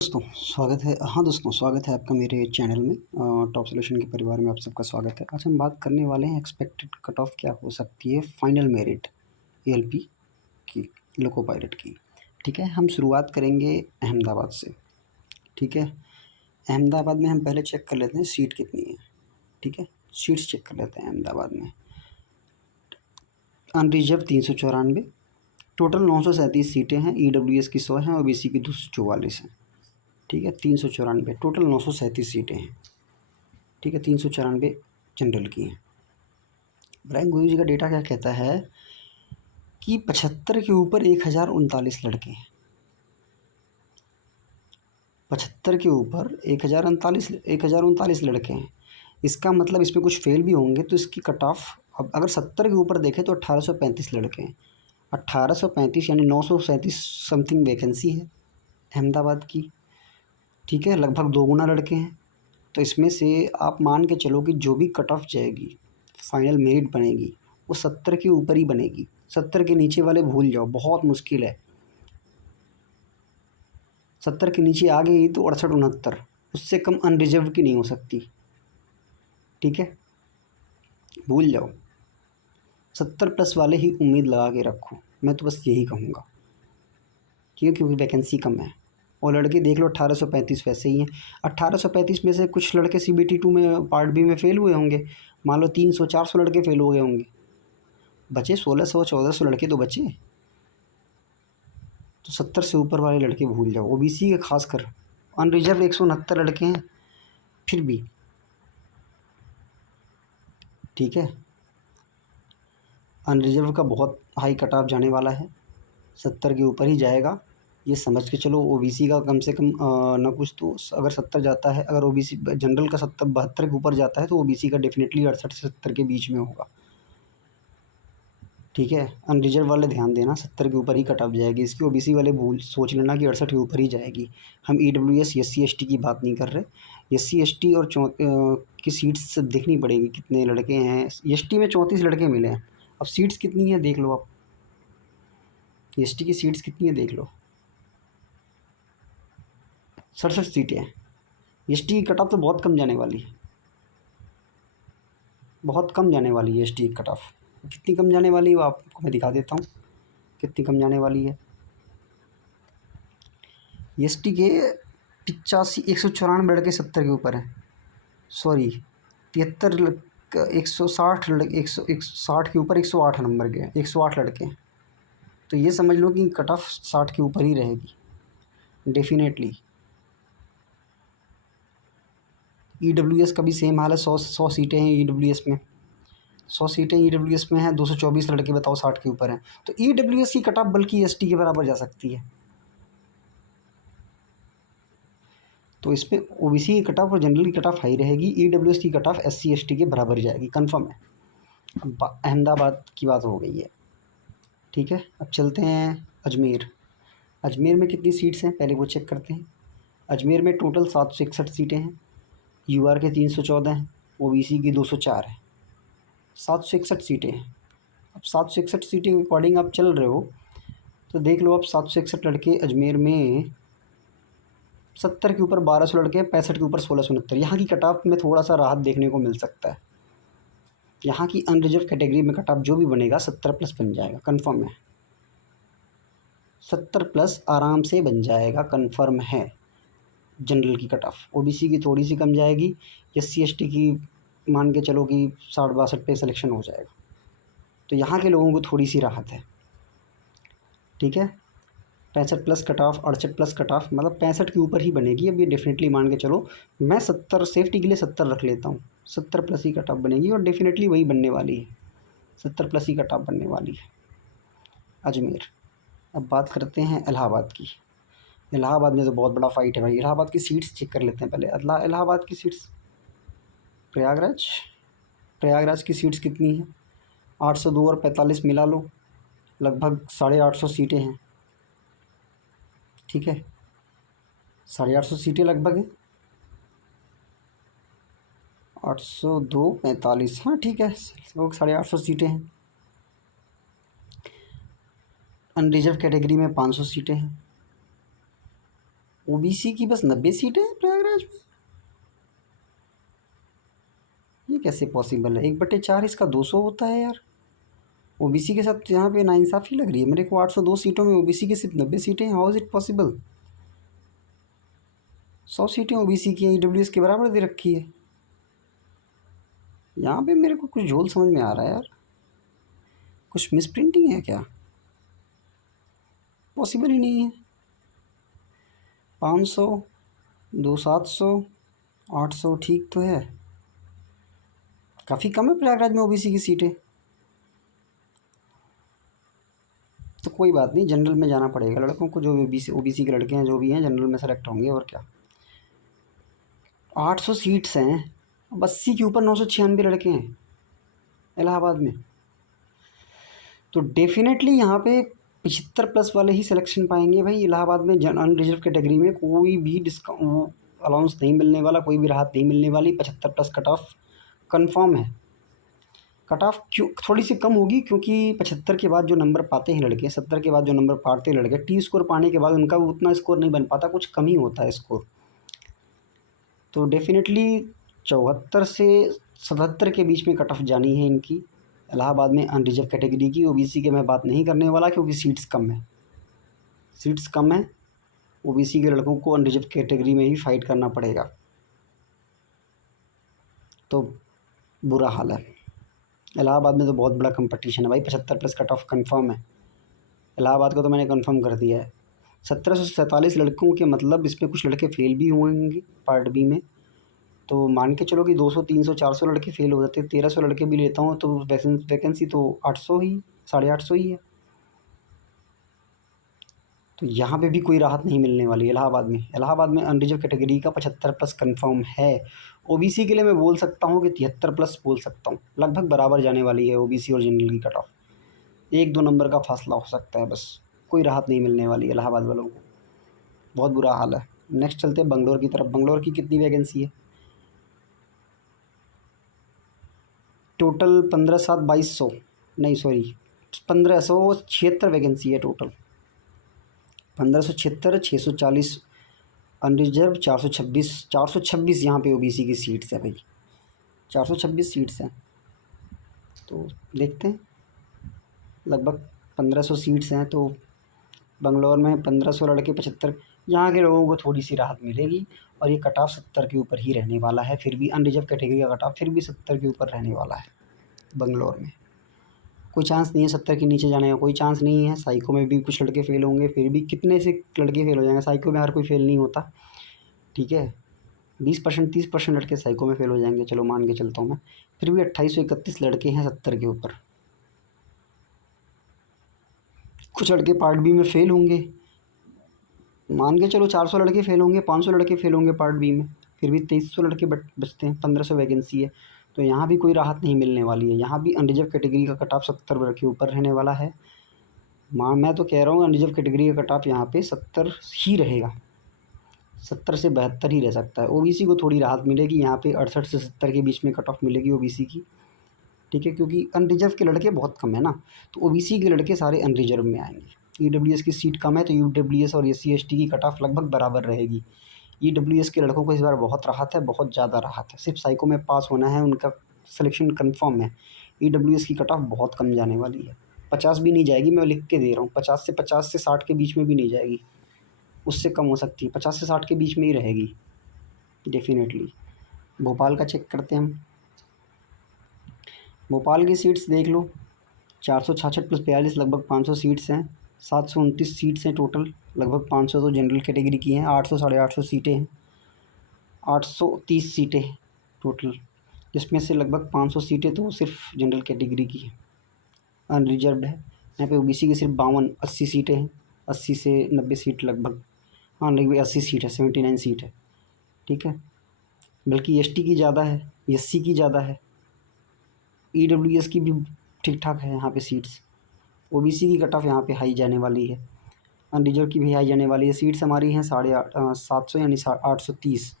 दोस्तों स्वागत है आपका मेरे चैनल में टॉप सॉल्यूशन के परिवार में आप सबका स्वागत है। आज हम बात करने वाले हैं एक्सपेक्टेड कट ऑफ क्या हो सकती है फाइनल मेरिट एएलपी की, लोको पायलट की। ठीक है, हम शुरुआत करेंगे अहमदाबाद से। ठीक है, अहमदाबाद में हम पहले चेक कर लेते हैं सीट कितनी है। ठीक है, सीट्स चेक कर लेते हैं अहमदाबाद में। अनरिजर्व 394, टोटल 937 सीटें हैं। ईडब्ल्यूएस की 100 हैं, ओबीसी की 244 हैं। ठीक है, 394 टोटल 937 सीटें हैं। ठीक है, 394 जनरल की हैं। ब्रायन गोयल जी का डेटा क्या कहता है कि 75 के ऊपर 1039 लड़के हैं। 75 के ऊपर 1039 लड़के हैं। इसका मतलब इसमें कुछ फेल भी होंगे तो इसकी कट ऑफ, अब अगर 70 के ऊपर देखें तो 1835 लड़के हैं। 1835 यानी 937 समथिंग वैकेंसी है अहमदाबाद की। ठीक है, लगभग 2 गुना लड़के हैं। तो इसमें से आप मान के चलो कि जो भी कट ऑफ जाएगी, फाइनल मेरिट बनेगी, वो 70 के ऊपर ही बनेगी। 70 के नीचे वाले भूल जाओ, बहुत मुश्किल है। 70 के नीचे आ गई तो 68-69, उससे कम अनरिजर्व की नहीं हो सकती। ठीक है, भूल जाओ। 70 प्लस वाले ही उम्मीद लगा के रखो, मैं तो बस यही कहूँगा। क्योंकि वैकेंसी कम है। और लड़के देख लो 1835 वैसे ही हैं। 1835 में से कुछ लड़के CBT 2 में पार्ट बी में फ़ेल हुए होंगे। मान लो 300-400 लड़के फ़ेल हो गए होंगे, बचे 1600-1400 लड़के तो बचे। तो 70 से ऊपर वाले लड़के भूल जाओ। ओबीसी के खासकर अनरिजर्व 169 लड़के हैं फिर भी। ठीक है, अनरिजर्व का बहुत हाई कट ऑफ जाने वाला है, 70 के ऊपर ही जाएगा, ये समझ के चलो। ओबीसी का कम से कम ना कुछ तो अगर 70 जाता है, अगर ओबीसी जनरल का 72 के ऊपर जाता है तो ओबीसी का डेफिनेटली 68 से 70 के बीच में होगा। ठीक है, अनरिजर्व वाले ध्यान देना, 70 के ऊपर ही कट ऑफ जाएगी इसकी। ओबीसी वाले भूल सोच लेना कि 68 के ऊपर ही जाएगी। हम ईडब्ल्यूएस SC ST की बात नहीं कर रहे। SC ST और की सीट्स देखनी पड़ेगी कितने लड़के हैं। ST में 34 लड़के मिले हैं। अब सीट्स कितनी है देख लो आप, ST की सीट्स कितनी है देख लो, 67 सीटें हैं। ST की कट ऑफ तो बहुत कम जाने वाली है, बहुत कम जाने वाली है ST की कट ऑफ। कितनी कम जाने वाली है वो आपको मैं दिखा देता हूँ कितनी कम जाने वाली है। ST के 85 194 लड़के 70 के ऊपर हैं। सॉरी, 73 160 लड़के, 160 के ऊपर 108 नंबर के हैं, 108 लड़के हैं। तो ये समझ लो कि कट ऑफ 60 के ऊपर ही रहेगी डेफिनेटली। EWS का भी सेम हाल है, 100 सीटें हैं EWS में। 100 सीटें EWS में हैं, 224 लड़के बताओ 60 के ऊपर हैं। तो EWS की कट ऑफ बल्कि ST के बराबर जा सकती है। तो इसमें ओबीसी की कट ऑफ और जनरल की कट ऑफ हाई रहेगी। EWS की कट ऑफ SC ST के बराबर जाएगी, कंफर्म है। अब अहमदाबाद की बात हो गई है। ठीक है, अब चलते हैं अजमेर। अजमेर में कितनी सीट्स हैं पहले वो चेक करते हैं। अजमेर में टोटल 761 सीटें हैं। UR के 314 हैं, OBC की 204 है। 761 सीटें हैं। अब 761 सीटें के अकॉर्डिंग आप चल रहे हो तो देख लो, अब 761 लड़के अजमेर में, 70 के ऊपर 1200 लड़के, 65 के ऊपर 1669। यहाँ की कट ऑफ में थोड़ा सा राहत देखने को मिल सकता है। यहाँ की अनरिजर्व कैटेगरी में कट ऑफ जो भी बनेगा 70 प्लस बन जाएगा, कंफर्म है। 70 प्लस आराम से बन जाएगा, कंफर्म है। जनरल की कट ऑफ ओबीसी की थोड़ी सी कम जाएगी, SC ST की मान के चलो कि 60-62 पे सिलेक्शन हो जाएगा। तो यहाँ के लोगों को थोड़ी सी राहत है। ठीक है, 65 plus cut off, 68 plus cut off, मतलब 65 के ऊपर ही बनेगी। अब ये डेफिनेटली मान के चलो, मैं 70 सेफ्टी के लिए 70 रख लेता हूँ। 70 प्लस ही कट ऑफ बनेगी और डेफिनेटली वही बनने वाली है, 70 प्लस ही कट ऑफ बनने वाली है अजमेर। अब बात करते हैं इलाहाबाद की। इलाहाबाद में तो बहुत बड़ा फाइट है भाई। इलाहाबाद की सीट्स चेक कर लेते हैं पहले। इलाहाबाद की सीट्स, प्रयागराज, प्रयागराज की सीट्स कितनी हैं? 802 और 45 मिला लो, लगभग 850 सीटें हैं। ठीक है, 850 सीटें लगभग हैं। 802 45, हाँ ठीक है, लगभग 850 सीटें हैं। अनरिजर्व कैटेगरी में 500 सीटें हैं। ओबीसी की बस 90 सीटें हैं प्रयागराज में? ये कैसे पॉसिबल है? 1/4 इसका 200 होता है यार। ओबीसी के साथ यहाँ पे नाइंसाफ़ी लग रही है मेरे को। 802 सीटों में ओबीसी की सिर्फ 90 सीटें हैं। How is it possible? 100 सीटें ओबीसी की हैं, ईडब्ल्यूएस के बराबर दे रखी है। यहाँ पे मेरे को कुछ झोल समझ में आ रहा है यार। कुछ मिस प्रिंटिंग है क्या? पॉसिबल ही नहीं है। 500, 2 700, 800 ठीक तो है। काफ़ी कम है प्रयागराज में ओबीसी की सीटें। तो कोई बात नहीं, जनरल में जाना पड़ेगा लड़कों को। जो भी ओबीसी के लड़के हैं जो भी हैं, जनरल में सेलेक्ट होंगे और क्या। 800 सीट्स हैं। अब 80 के ऊपर 996 लड़के हैं इलाहाबाद में। तो डेफिनेटली यहाँ पे 75+ वाले ही सिलेक्शन पाएंगे भाई इलाहाबाद में। अनरिजर्व कैटेगरी में कोई भी डिस्काउंट अलाउंस नहीं मिलने वाला, कोई भी राहत नहीं मिलने वाली। 75+ कट ऑफ कन्फर्म है। कट ऑफ क्यों थोड़ी सी कम होगी? क्योंकि 75 के बाद जो नंबर पाते हैं लड़के, 70 के बाद जो नंबर पाते हैं लड़के, टी स्कोर पाने के बाद उनका उतना स्कोर नहीं बन पाता, कुछ कम ही होता है स्कोर। तो डेफिनेटली 74 से 77 के बीच में कट ऑफ जानी है इनकी इलाहाबाद में अनरिजर्व कैटेगरी की। ओबीसी के मैं बात नहीं करने वाला क्योंकि सीट्स कम है। सीट्स कम है, ओबीसी के लड़कों को अनरिजर्व कैटेगरी में ही फाइट करना पड़ेगा। तो बुरा हाल है इलाहाबाद में। तो बहुत बड़ा कंपटीशन है भाई। 75+ कट ऑफ कन्फर्म है इलाहाबाद का, तो मैंने कंफर्म कर दिया है। 1747 लड़कों के मतलब इसमें कुछ लड़के फेल भी हुए होंगे पार्ट बी में। तो मान के चलो कि 200 300 400 लड़के फेल हो जाते हैं। 1300 लड़के भी लेता हूँ तो वैकेंसी तो 800 ही 850 ही है। तो यहाँ पे भी कोई राहत नहीं मिलने वाली इलाहाबाद में। इलाहाबाद में अनरिजर्व कैटेगरी का 75+ कन्फर्म है। ओबीसी के लिए मैं बोल सकता हूँ कि 73+ बोल सकता हूँ। लगभग बराबर जाने वाली है ओबीसी और जनरल की कट ऑफ। 1-2 नंबर का फासला हो सकता है बस। कोई राहत नहीं मिलने वाली इलाहाबाद वालों को। बहुत बुरा हाल है। नेक्स्ट चलते हैं बंगलोर की तरफ। बंगलोर की कितनी वैकेंसी है? टोटल 15/7 2200, नहीं सॉरी 1576 वैकेंसी है टोटल। 1576, 640 अनरिजर्व, 426 यहाँ पे ओबीसी की सीट्स है भाई। 426 सीट्स हैं। तो देखते हैं, लगभग 1500 सीट्स हैं। तो बंगलौर में 1500 लड़के 75, यहाँ के लोगों को थोड़ी सी राहत मिलेगी। और ये कट ऑफ 70 के ऊपर ही रहने वाला है। फिर भी अनरिजर्व कैटेगरी का कट ऑफ फिर भी 70 के ऊपर रहने वाला है बंगलौर में। कोई चांस नहीं है 70 के नीचे जाने का, कोई चांस नहीं है। साइको में भी कुछ लड़के फेल होंगे, फिर भी कितने से लड़के फेल हो जाएंगे? साइको में हर कोई फेल नहीं होता, ठीक है। 20% 30% लड़के साइको में फेल हो जाएंगे, चलो मान के चलता हूँ मैं। फिर भी 2831 लड़के हैं 70 के ऊपर। कुछ लड़के पार्ट बी में फेल होंगे, मान के चलो 400 लड़के फेल होंगे, 500 लड़के फेल होंगे पार्ट बी में। फिर भी 2300 लड़के बचते हैं, 1500 वैकेंसी है। तो यहाँ भी कोई राहत नहीं मिलने वाली है। यहाँ भी अनरिजर्व कैटेगरी का कट ऑफ 70 के ऊपर रहने वाला है। मैं तो कह रहा हूँ अनरिजर्व कैटेगरी का कट ऑफ यहाँ पे 70 ही रहेगा। 70 से 72 ही रह सकता है। ओबीसी को थोड़ी राहत मिलेगी यहाँ पे, 68 से 70 के बीच में कट ऑफ मिलेगी ओबीसी की, ठीक है। क्योंकि अनरिजर्व के लड़के बहुत कम है ना, तो ओबीसी के लड़के सारे अनरिजर्व में आएंगे। ईडब्ल्यूएस की सीट कम है तो ईडब्ल्यूएस और एससी एसटी की कट ऑफ लगभग बराबर रहेगी। ईडब्ल्यूएस के लड़कों को इस बार बहुत राहत है, बहुत ज़्यादा राहत है। सिर्फ साइको में पास होना है, उनका सिलेक्शन कन्फर्म है। ईडब्ल्यूएस की कट ऑफ बहुत कम जाने वाली है, 50 भी नहीं जाएगी, मैं लिख के दे रहा हूँ। 50 से 60 के बीच में भी नहीं जाएगी, उससे कम हो सकती है। 50 से 60 के बीच में ही रहेगी डेफिनेटली। भोपाल का चेक करते हैं हम। भोपाल की सीट्स देख लो, 466 + 42 लगभग 500 सीट्स हैं। 729 सीट्स हैं टोटल, लगभग 500 तो जनरल कैटेगरी की हैं। 800 850 सीटें हैं, 830 सीटें हैं टोटल, जिसमें से लगभग 500 सीटें तो सिर्फ जनरल कैटेगरी की हैं, अनरिजर्व्ड है। यहाँ पे ओबीसी की सिर्फ 52-80 सीटें हैं, 80 से 90 सीट लगभग। हाँ लगभग 80 सीट है, 79 सीट है, ठीक है। बल्कि एसटी की ज़्यादा है, एससी की ज़्यादा है, ईडब्ल्यूएस की भी ठीक ठाक है यहाँ पे सीट्स। ओबीसी की कट ऑफ यहाँ पे हाई जाने वाली है, अनरिजर्व की भी हाई जाने वाली है। सीट्स हमारी हैं 750 यानी 830।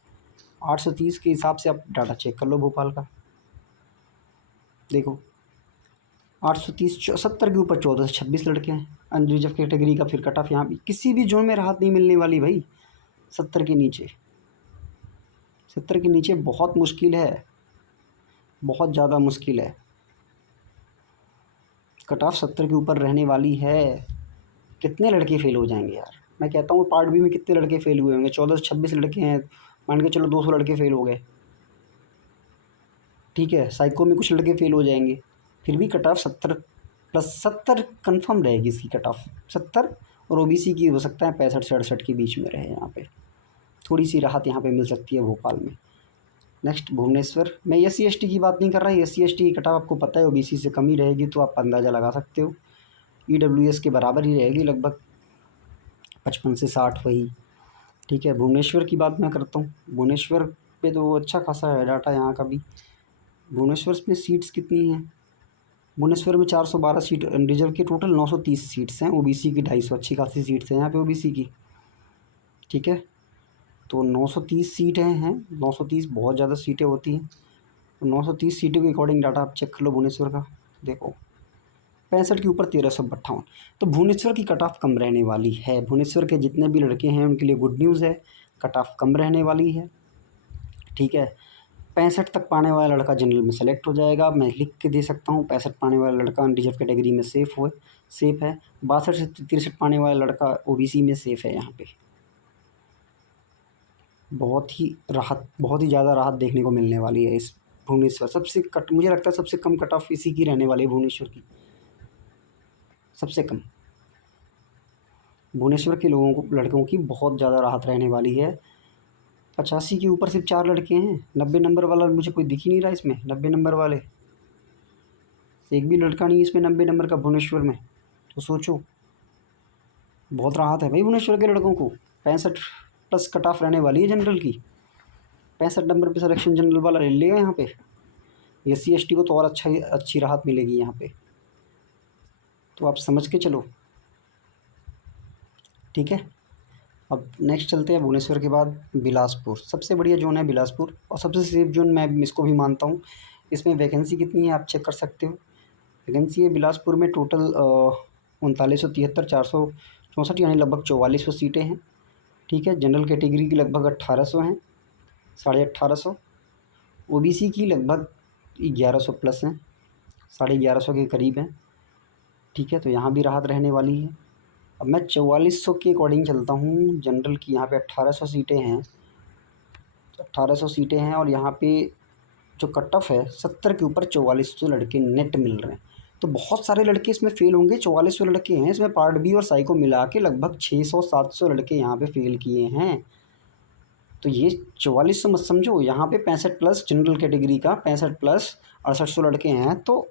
830 के हिसाब से आप डाटा चेक कर लो भोपाल का। देखो 830, 70 के ऊपर 14 से 26 लड़के हैं अनरिजर्व कैटेगरी का। फिर कट ऑफ यहाँ भी किसी भी जोन में राहत नहीं मिलने वाली भाई। 70 के नीचे, 70 के नीचे बहुत मुश्किल है, बहुत ज़्यादा मुश्किल है। कट ऑफ 70 के ऊपर रहने वाली है। कितने लड़के फेल हो जाएंगे यार, मैं कहता हूँ पार्ट बी में कितने लड़के फेल हुए होंगे, 14 से 26 लड़के हैं, मान के चलो 200 लड़के फेल हो गए, ठीक है। साइको में कुछ लड़के फेल हो जाएंगे, फिर भी कट ऑफ 70 प्लस 70 कन्फर्म रहेगी इसकी कट ऑफ 70। और ओबीसी की हो सकता है 65 से 68 के बीच में रहे, यहाँ पे थोड़ी सी राहत यहाँ पे मिल सकती है भोपाल में। नेक्स्ट भुवनेश्वर, मैं SC ST की बात नहीं कर रहा, SC ST की कट ऑफ आपको पता है ओबीसी से कम ही रहेगी, तो आप अंदाज़ा लगा सकते हो EWS के बराबर ही रहेगी लगभग 55 से 60 वही, ठीक है। भुवनेश्वर की बात मैं करता हूँ, भुवनेश्वर पे तो अच्छा खासा है डाटा यहाँ का भी। भुवनेश्वर में सीट्स कितनी हैं, भुवनेश्वर में 412 सीट रिजर्व की, टोटल 930 सीट्स हैं, ओबीसी की 250, अच्छी खासी सीट्स हैं यहाँ पे ओबीसी की, ठीक है। तो 930 सीटें हैं, 930 बहुत ज़्यादा सीटें होती हैं, तो 930 सीटों के अकॉर्डिंग डाटा आप चेक कर लो भुवनेश्वर का, देखो 65 के ऊपर 1352। तो भुवनेश्वर की कट ऑफ कम रहने वाली है, भुवनेश्वर के जितने भी लड़के हैं उनके लिए गुड न्यूज़ है, कट ऑफ कम रहने वाली है, ठीक है। 65 तक पाने वाला लड़का जनरल में सेलेक्ट हो जाएगा, मैं लिख के दे सकता हूँ 65 पाने वाला लड़का अनरिजर्व कैटेगरी में सेफ़ है। 62 से 63 पाने वाला लड़का ओबीसी में सेफ़ है। यहाँ पे बहुत ही राहत, बहुत ही ज़्यादा राहत देखने को मिलने वाली है इस भुवनेश्वर। मुझे लगता है सबसे कम कट ऑफ इसी की रहने वाली है, भुवनेश्वर की सबसे कम। भुवनेश्वर के लोगों को, लड़कों की बहुत ज़्यादा राहत रहने वाली है। 85 के ऊपर सिर्फ 4 लड़के हैं, 90 नंबर वाला मुझे कोई दिख ही नहीं रहा इसमें, 90 नंबर वाले एक भी लड़का नहीं इसमें 90 नंबर का भुवनेश्वर में। तो सोचो, बहुत राहत है भाई भुवनेश्वर के लड़कों को। 65 प्लस कट ऑफ रहने वाली है जनरल की, 65 नंबर पे सिलेक्शन जनरल वाला ले लेगा यहाँ पे। SC ST को तो और अच्छी राहत मिलेगी यहाँ पे, तो आप समझ के चलो, ठीक है। अब नेक्स्ट चलते हैं भुवनेश्वर के बाद बिलासपुर, सबसे बढ़िया जोन है बिलासपुर और सबसे सेफ जोन मैं इसको भी मानता हूँ। इसमें वैकेंसी कितनी है आप चेक कर सकते हो, वैकेंसी है बिलासपुर में टोटल 3973 464, यानी लगभग 4400 सीटें हैं, ठीक है। जनरल कैटेगरी की लगभग 1800 हैं, 1850। ओबीसी की लगभग 1100 प्लस हैं, 1150 के करीब हैं, ठीक है। तो यहाँ भी राहत रहने वाली है। अब मैं 4400 के अकॉर्डिंग चलता हूँ, जनरल की यहाँ पे 1800 सीटें हैं, 1800 सीटें हैं, और यहाँ पे जो कट ऑफ है 70 के ऊपर 4400 लड़के नेट मिल रहे हैं। तो बहुत सारे लड़के इसमें फ़ेल होंगे, 4400 लड़के हैं इसमें, पार्ट बी और साइको मिला के लगभग 600-700 लड़के यहाँ पे फ़ेल किए हैं। तो ये 4400 मत समझो, यहाँ पे 65 प्लस जनरल कैटेगरी का 65 प्लस 6800 लड़के हैं, तो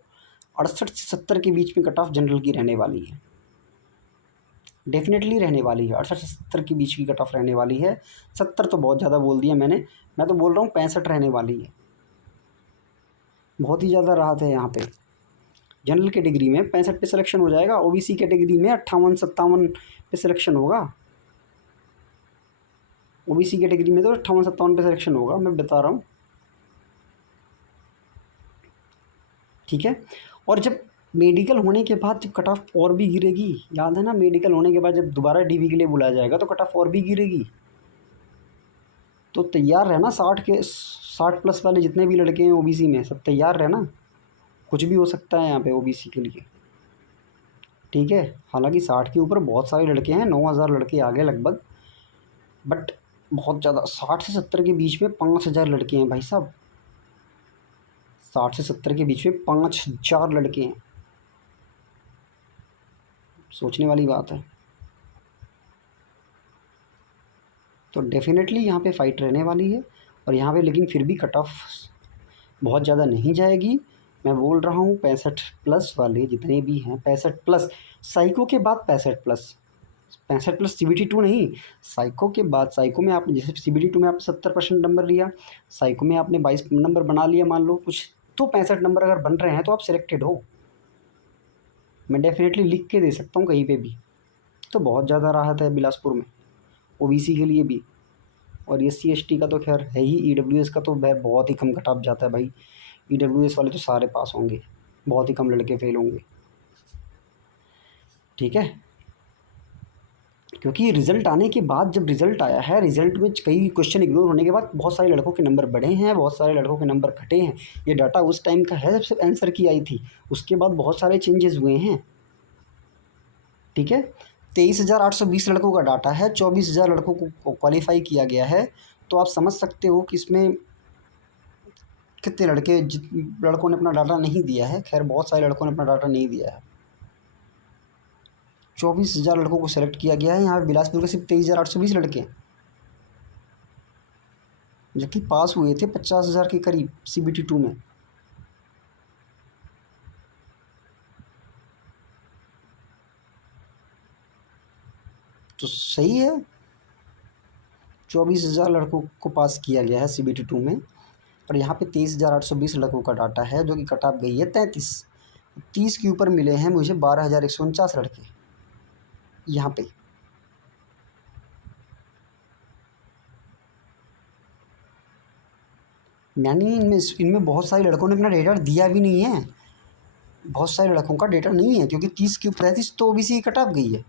68 से 70 के बीच में कट ऑफ जनरल की रहने वाली है, डेफिनेटली रहने वाली है। 68 से 70 के बीच की कट ऑफ रहने वाली है, 70 तो बहुत ज़्यादा बोल दिया मैंने, मैं तो बोल रहा हूँ 65 रहने वाली है। बहुत ही ज़्यादा राहत है यहाँ पे। जनरल कैटेगरी में 65 पे सिलेक्शन हो जाएगा, ओबीसी कैटेगरी में 58-57 पे सिलेक्शन होगा, ओबीसी कैटेगरी में तो 58-57 पे सिलेक्शन होगा, मैं बता रहा हूँ, ठीक है। और जब मेडिकल होने के बाद जब कट ऑफ और भी गिरेगी, याद है ना, मेडिकल होने के बाद जब दोबारा डीवी के लिए बुलाया जाएगा तो कट ऑफ और भी गिरेगी। तो तैयार रहना, 60 प्लस वाले जितने भी लड़के हैं ओबीसी में, सब तैयार रहना, कुछ भी हो सकता है यहाँ पे ओबीसी के लिए, ठीक है। हालांकि 60 के ऊपर बहुत सारे लड़के हैं, 9000 लड़के आ गए लगभग, बट बहुत ज़्यादा 60 से 70 के बीच में 5000 लड़के हैं भाई साहब, 60 से 70 के बीच में 5000 लड़के हैं, सोचने वाली बात है। तो डेफिनेटली यहाँ पे फ़ाइट रहने वाली है, और यहाँ पे लेकिन फिर भी कट ऑफ बहुत ज़्यादा नहीं जाएगी। मैं बोल रहा हूँ 65 प्लस वाले जितने भी हैं, 65 प्लस, साइको के बाद 65 प्लस, 65 प्लस CBT 2 नहीं, साइको के बाद, साइको में आपने जैसे CBT 2 में आपने 70% नंबर लिया, साइको में आपने 22 नंबर बना लिया मान लो कुछ, तो 65 नंबर अगर बन रहे हैं तो आप सिलेक्टेड हो, मैं डेफिनेटली लिख के दे सकता हूँ कहीं पे भी। तो बहुत ज़्यादा राहत है बिलासपुर में ओबीसी के लिए भी, और SC ST का तो खैर है ही, EWS का तो बहुत ही कम कट ऑफ जाता है भाई, EWS वाले तो सारे पास होंगे, बहुत ही कम लड़के फेल होंगे, ठीक है। क्योंकि रिज़ल्ट आने के बाद, जब रिज़ल्ट आया है, रिज़ल्ट में कई क्वेश्चन इग्नोर होने के बाद बहुत सारे लड़कों के नंबर बढ़े हैं, बहुत सारे लड़कों के नंबर घटे हैं। ये डाटा उस टाइम का है जब सिर्फ आंसर की आई थी, उसके बाद बहुत सारे चेंजेस हुए हैं। ठीक है, 23,820 लड़कों का डाटा है, 24,000 लड़कों को क्वालिफाई किया गया है। तो आप समझ सकते हो कि इसमें कितने लड़कों ने अपना डाटा नहीं दिया है। खैर, बहुत सारे लड़कों ने अपना डाटा नहीं दिया है। 24,000 लड़कों को सेलेक्ट किया गया है। यहाँ पे बिलासपुर के सिर्फ 23,820 लड़के हैं, जबकि पास हुए थे 50,000 के करीब CBT 2 में। तो सही है, 24,000 लड़कों को पास किया गया है CBT 2 में, और यहाँ पे 23,820 लड़कों का डाटा है, जो कि कट ऑफ गई है 33 के ऊपर मिले हैं मुझे 12,149 लड़के यहाँ पे। यानी इनमें बहुत सारे लड़कों ने अपना डेटा दिया भी नहीं है, बहुत सारे लड़कों का डेटा नहीं है, क्योंकि 30 के ऊपर 33 तो OBC की कट ऑफ गई है,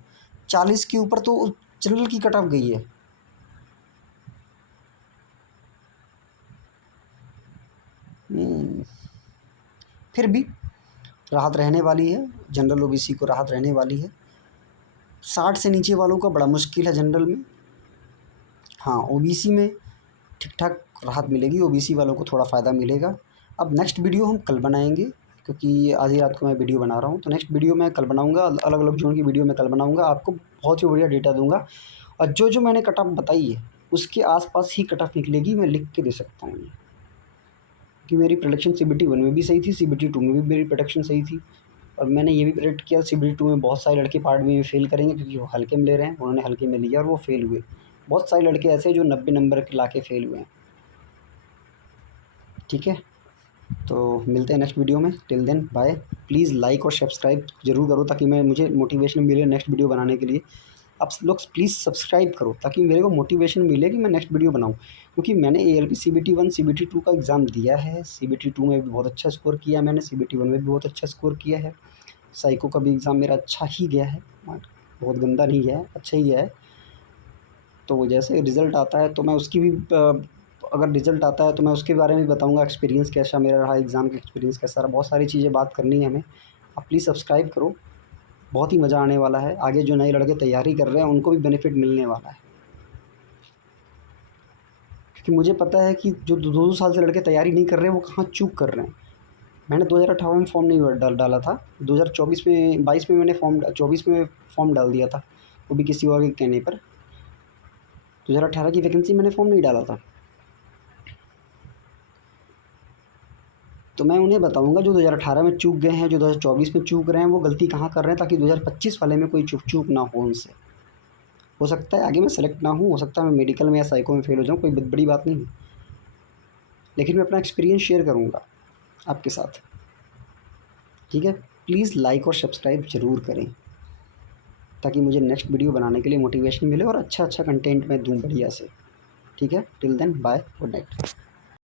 40 के ऊपर तो जनरल की कट ऑफ गई है। फिर भी राहत रहने वाली है, जनरल OBC को राहत रहने वाली है। 60 से नीचे वालों का बड़ा मुश्किल है जनरल में। हाँ, OBC में ठीक ठाक राहत मिलेगी, OBC वालों को थोड़ा फ़ायदा मिलेगा। अब नेक्स्ट वीडियो हम कल बनाएंगे, क्योंकि आज ही रात को मैं वीडियो बना रहा हूँ, तो नेक्स्ट वीडियो मैं कल बनाऊँगा। अलग अलग जोन की वीडियो मैं कल बनाऊँगा, आपको बहुत ही बढ़िया डेटा दूँगा। और जो जो मैंने कट ऑफ बताई है उसके आसपास ही कट ऑफ निकलेगी, मैं लिख के दे सकता हूँ ये, कि मेरी प्रोडक्शन CBT 1 में भी सही थी, CBT 2 में भी मेरी प्रोडक्शन सही थी। और मैंने ये भी प्रेडिक्ट किया CBT 2 में बहुत सारे लड़के पार्ट में फेल करेंगे, क्योंकि वो हल्के में ले रहे हैं, उन्होंने हल्के में लिया और वो फेल हुए। बहुत सारे लड़के ऐसे जो 90 नंबर ला के फेल हुए हैं। ठीक है, तो मिलते हैं नेक्स्ट वीडियो में। Till then bye. Please like और सब्सक्राइब ज़रूर करो, ताकि मुझे मोटिवेशन मिले नेक्स्ट वीडियो बनाने के लिए। आप लोग प्लीज़ सब्सक्राइब करो, ताकि मेरे को मोटिवेशन मिले कि मैं नेक्स्ट वीडियो बनाऊँ, क्योंकि मैंने ALP CBT 1 CBT 2 का एग्ज़ाम दिया है। CBT 2 में भी बहुत अच्छा स्कोर किया मैंने, CBT 1 में भी बहुत अच्छा स्कोर किया है। साइको का भी एग्ज़ाम मेरा अच्छा ही गया है, बहुत गंदा नहीं गया है, अच्छा ही गया है। तो जैसे रिज़ल्ट आता है तो मैं उसकी भी अगर रिज़ल्ट आता है तो मैं उसके बारे में भी बताऊँगा, एक्सपीरियंस कैसा मेरा रहा, एग्ज़ाम का एक्सपीरियंस कैसा रहा। बहुत सारी चीज़ें बात करनी है हमें। आप प्लीज़ सब्सक्राइब करो, बहुत ही मज़ा आने वाला है। आगे जो नए लड़के तैयारी कर रहे हैं उनको भी बेनिफिट मिलने वाला है, क्योंकि मुझे पता है कि जो 2-2 साल से लड़के तैयारी नहीं कर रहे हैं वो कहाँ चूक कर रहे हैं। मैंने 2018 में फॉर्म नहीं डाला था, 2024 में 22 में मैंने 24 में फॉर्म डाल दिया था, वो भी किसी और के कहने पर। 2018 की वैकेंसी मैंने फॉर्म नहीं डाला था। तो मैं उन्हें बताऊंगा जो 2018 में चूक गए हैं, जो 2024 में चूक रहे हैं, वो गलती कहाँ कर रहे हैं, ताकि 2025 वाले में कोई चूक ना हो उनसे। हो सकता है आगे मैं सेलेक्ट ना हूँ, हो सकता है मैं मेडिकल में या साइको में फेल हो जाऊँ, कोई बड़ी बात नहीं है, लेकिन मैं अपना एक्सपीरियंस शेयर करूँगा आपके साथ। ठीक है, प्लीज़ लाइक और सब्सक्राइब ज़रूर करें, ताकि मुझे नेक्स्ट वीडियो बनाने के लिए मोटिवेशन मिले और अच्छा अच्छा कंटेंट मैं दूँ बढ़िया से। ठीक है, till then bye, good night.